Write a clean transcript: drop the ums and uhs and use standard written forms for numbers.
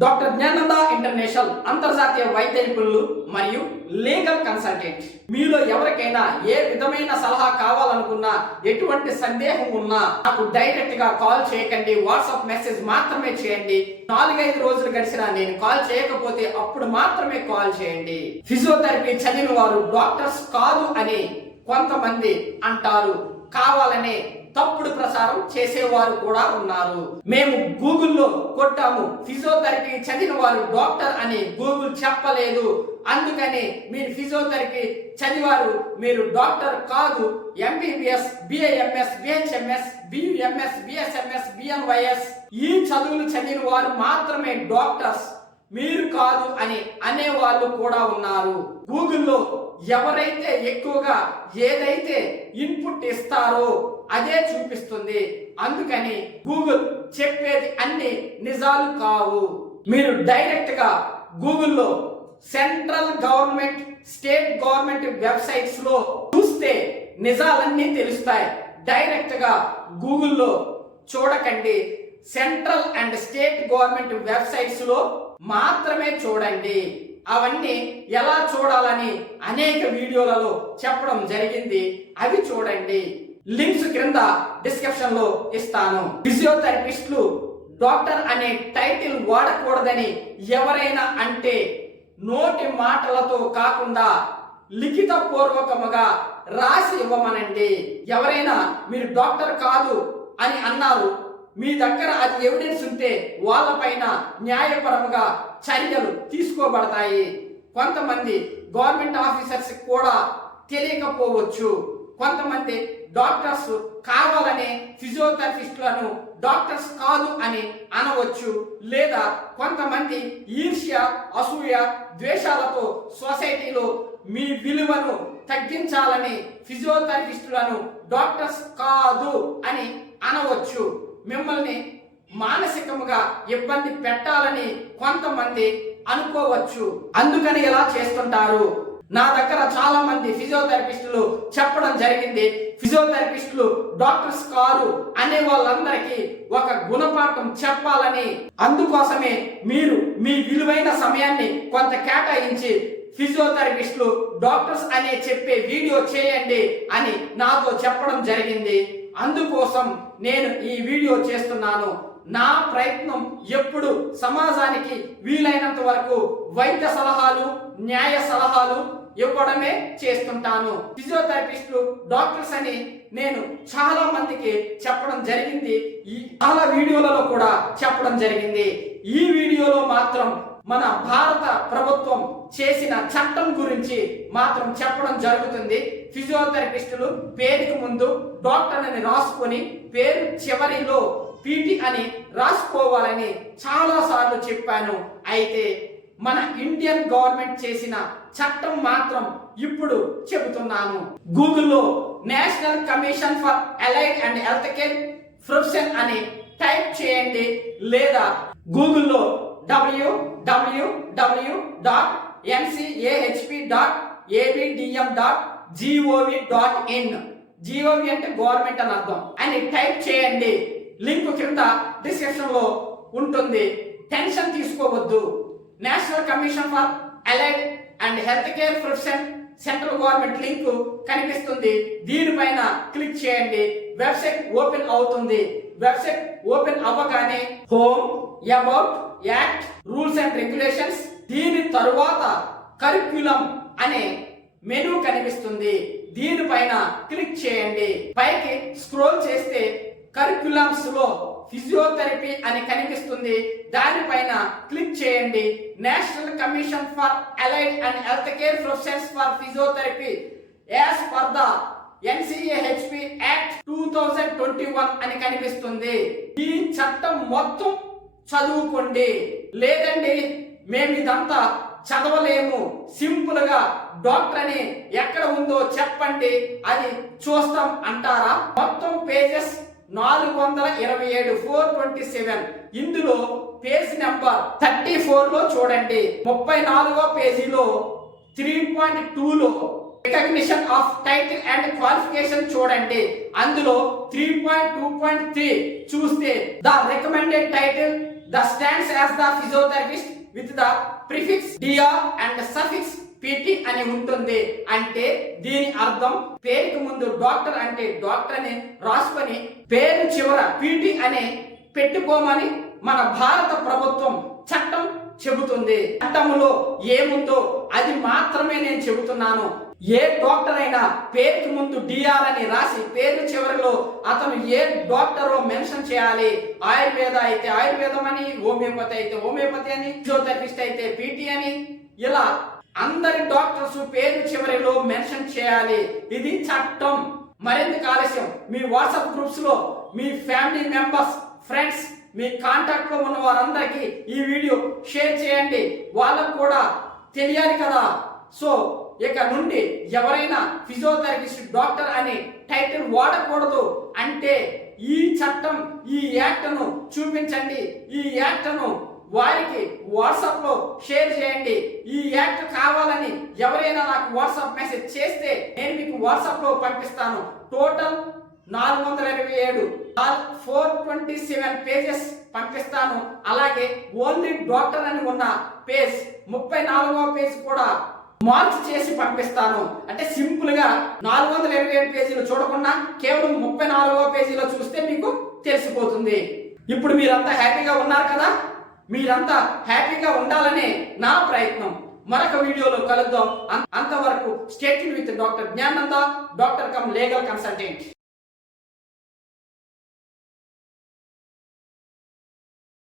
Doctor Jnananda international అంతర్జాతీయ వైద్య నిపుణులు మరియు లీగల్ కన్సల్టెంట్. మీలో ఎవరికైనా ఏ విధమైన సలహా కావాలనుకున్నా, ఎటువంటి సందేహం ఉన్నా నాకు డైరెక్ట్ గా కాల్ చేయకండి, వాట్సాప్ మెసేజ్ మాత్రమే చేయండి. 4-5 రోజులు గడిచినా నేను కాల్ చేయకపోతే అప్పుడు మాత్రమే కాల్ చేయండి. ఫిజియోథెరపీ చదివిన వారు డాక్టర్స్ కాదు అని కొంతమంది అంటారు. కావాలనే తప్పుడు ప్రచారం చేసేవారు కూడా ఉన్నారు. మేము గూగుల్లో కొట్టాము, ఫిజియోథెరపీ చదివిన వారు డాక్టర్ అని గూగుల్ చెప్పలేదు, అందుకని మీరు ఫిజియోథెరపీ చదివారు, మీరు డాక్టర్ కాదు. MBBS, BAMS, BHMS, BUMS, BSMS, BNYS ఈ చదువులు చదివిన వారు మాత్రమే డాక్టర్స్, మీరు కాదు అని అనేవాళ్ళు కూడా ఉన్నారు. గూగుల్లో ఎవరైతే ఎక్కువగా ఏదైతే ఇన్పుట్ ఇస్తారో అదే చూపిస్తుంది. అందుకని గూగుల్ చెప్పేది అన్ని నిజాలు కావు. మీరు డైరెక్ట్ గా గూగుల్లో central government, state government websites లో చూస్తే నిజాలన్నీ తెలుస్తాయి. డైరెక్ట్ గా గూగుల్లో చూడకండి, central and state government websites లో మాత్రమే చూడండి. అవన్నీ ఎలా చూడాలని అనేక వీడియోలలో చెప్పడం జరిగింది, అవి చూడండి. లింక్స్ క్రింద డిస్క్రిప్షన్ లో ఇస్తాను. ఫిజియోథెరపిస్టులు డాక్టర్ అనే టైటిల్ వాడకూడదని ఎవరైనా అంటే నోటి మాటలతో కాకుండా లిఖిత పూర్వకముగా రాసి ఇవ్వమనండి. ఎవరైనా మీరు డాక్టర్ కాదు అని అన్నారు, మీ దగ్గర అది ఎవిడెన్స్ ఉంటే వాళ్ళపైన న్యాయపరముగా చర్యలు తీసుకోబడతాయి. కొంతమంది గవర్నమెంట్ ఆఫీసర్స్ కూడా తెలియకపోవచ్చు. కొంతమంది డాక్టర్స్ కావాలనే ఫిజియోథెరపిస్టులను డాక్టర్స్ కాదు అని అనవచ్చు. లేదా కొంతమంది ఈర్ష్య, అసూయ, ద్వేషాలతో సొసైటీలో మీ విలువను తగ్గించాలని ఫిజియోథెరపిస్టులను డాక్టర్స్ కాదు అని అనవచ్చు. మిమ్మల్ని మానసికముగా ఇబ్బంది పెట్టాలని కొంతమంది అనుకోవచ్చు. అందుకని ఇలా చేస్తుంటారు. నా దగ్గర చాలా మంది ఫిజియోథెరపిస్టులు చెప్పడం జరిగింది, ఫిజియోథెరపిస్టులు డాక్టర్స్ కారు అనే వాళ్ళందరికీ ఒక గుణపాఠం చెప్పాలని. అందుకోసమే మీరు మీ విలువైన సమయాన్ని కొంత కేటాయించి ఫిజియోథెరపిస్టులు డాక్టర్స్ అనే చెప్పే వీడియో చేయండి అని నాతో చెప్పడం జరిగింది. అందుకోసం నేను ఈ వీడియో చేస్తున్నాను. నా ప్రయత్నం ఎప్పుడు సమాజానికి వీలైనంత వరకు వైద్య సలహాలు, న్యాయ సలహాలు ఇవ్వడమే చేస్తుంటాను. ఫిజియోథెరపిస్టులు డాక్టర్స్ అని నేను చాలా మందికి చెప్పడం జరిగింది, ఈ చాలా వీడియోలలో కూడా చెప్పడం జరిగింది. ఈ వీడియోలో మాత్రం మన భారత ప్రభుత్వం చేసిన చట్టం గురించి మాత్రం చెప్పడం జరుగుతుంది. ఫిజియోథెరపిస్టులు పేరుకి ముందు డాక్టర్ అని రాసుకొని పేరు చివరిలో పీటీ అని రాసుకోవాలని చాలా సార్లు చెప్పాను. అయితే మన ఇండియన్ గవర్నమెంట్ చేసిన చట్టం మాత్రం ఇప్పుడు చెబుతున్నాను. గూగుల్లో national commission for allied and health care profession అని టైప్ చేయండి, లేదా గూగుల్లో www.ncahp.abdm.gov.in GOV అంటే గవర్నమెంట్ అని అర్థం అని టైప్ చేయండి. లింక్ క్రింద డిస్క్రిప్షన్ లో ఉంటుంది. టెన్షన్ తీసుకోవద్దు. National commission for allied and health care profession central government link కనిపిస్తుంది. దీనిపైన క్లిక్ చేయండి, వెబ్సైట్ ఓపెన్ అవుతుంది. వెబ్సైట్ ఓపెన్ అవ్వగానే home, about, act, rules and regulations, దీని తరువాత కరిక్యులం అనే మెనూ కనిపిస్తుంది. దీనిపైన క్లిక్ చేయండి. పైకి స్క్రోల్ చేస్తే కరిక్యులమ్స్ లో ఫిజియోథెరపీ అని కనిపిస్తుంది. దానిపైన క్లిక్ చేయండి. National commission for allied and health care professions for physiotherapy as per the NCAHP act 2021 అని కనిపిస్తుంది. ఈ చట్టం మొత్తం చదువుకోండి. లేదండి మేము ఇదంతా చదవలేము, సింపుల్ గా డాక్టర్ అని ఎక్కడ ఉందో చెప్పండి అది చూస్తాం అంటారా? మొత్తం పేజెస్ 427, 427. ఇందులో పేజ్ నెంబర్ 34 లో చూడండి. 34వ పేజీలో 3.2లో recognition of title and qualification చూడండి. అందులో 3.2.3 చూస్తే the recommended title The stands as the physiotherapist with the prefix dr and suffix pt అని ఉంటుంది. అంటే దీని అర్థం పేరుకి ముందు డాక్టర్ అంటే డాక్టర్ అని రాసుకొని పేరు చివర pt అని పెట్టుకోమని మన భారత ప్రభుత్వం చట్టం చెబుతుంది. చట్టంలో ఏముందో అది మాత్రమే నేను చెబుతున్నాను. ఏ డాక్టర్ అయినా పేరుకి ముందు డిఆర్ అని రాసి పేరు చివరిలో అతను ఏ డాక్టరో మెన్షన్ చేయాలి. ఆయుర్వేద అయితే ఆయుర్వేదం అని, హోమియోపతి అయితే హోమియోపతి అని, ఫిజియోథెరపిస్ట్ అయితే పీటీ అని, ఇలా అందరి డాక్టర్స్ పేరు చివరిలో మెన్షన్ చేయాలి. ఇది చట్టం. మరెందుకు ఆలస్యం? మీ వాట్సాప్ గ్రూప్స్ లో మీ ఫ్యామిలీ మెంబర్స్, ఫ్రెండ్స్, మీ కాంటాక్ట్ లో ఉన్న వారందరికీ ఈ వీడియో షేర్ చేయండి. వాళ్ళకు కూడా తెలియాలి కదా. సో ఇక నుండి ఎవరైనా ఫిజియోథెరపిస్ట్ డాక్టర్ అని టైటిల్ వాడకూడదు. అంటే ఈ చట్టం, ఈ యాక్ట్ను చూపించండి. ఈ యాక్ట్ను వారికి వాట్సాప్ లో షేర్ చేయండి. ఈ యాక్ట్ కావాలని ఎవరైనా నాకు వాట్సాప్ మెసేజ్ చేస్తే నేను మీకు వాట్సాప్ లో పంపిస్తాను. టోటల్ 427 427 పేజెస్ పంపిస్తాను. అలాగే ఓన్లీ డాక్టర్ అని ఉన్న పేజ్ 34వ పేజ్ కూడా మార్క్స్ చేసి పంపిస్తాను. అంటే సింపుల్ గా 427 పేజీలు చూడకుండా కేవలం 34వ పేజీలో చూస్తే మీకు తెలిసిపోతుంది. ఇప్పుడు మీరంతా హ్యాపీగా ఉన్నారు కదా. మీరంతా హ్యాపీగా ఉండాలనే నా ప్రయత్నం. మరొక వీడియోలో కలుద్దాం. అంతవరకు stay tuned with doctor Gnanananda, doctor cum legal consultant.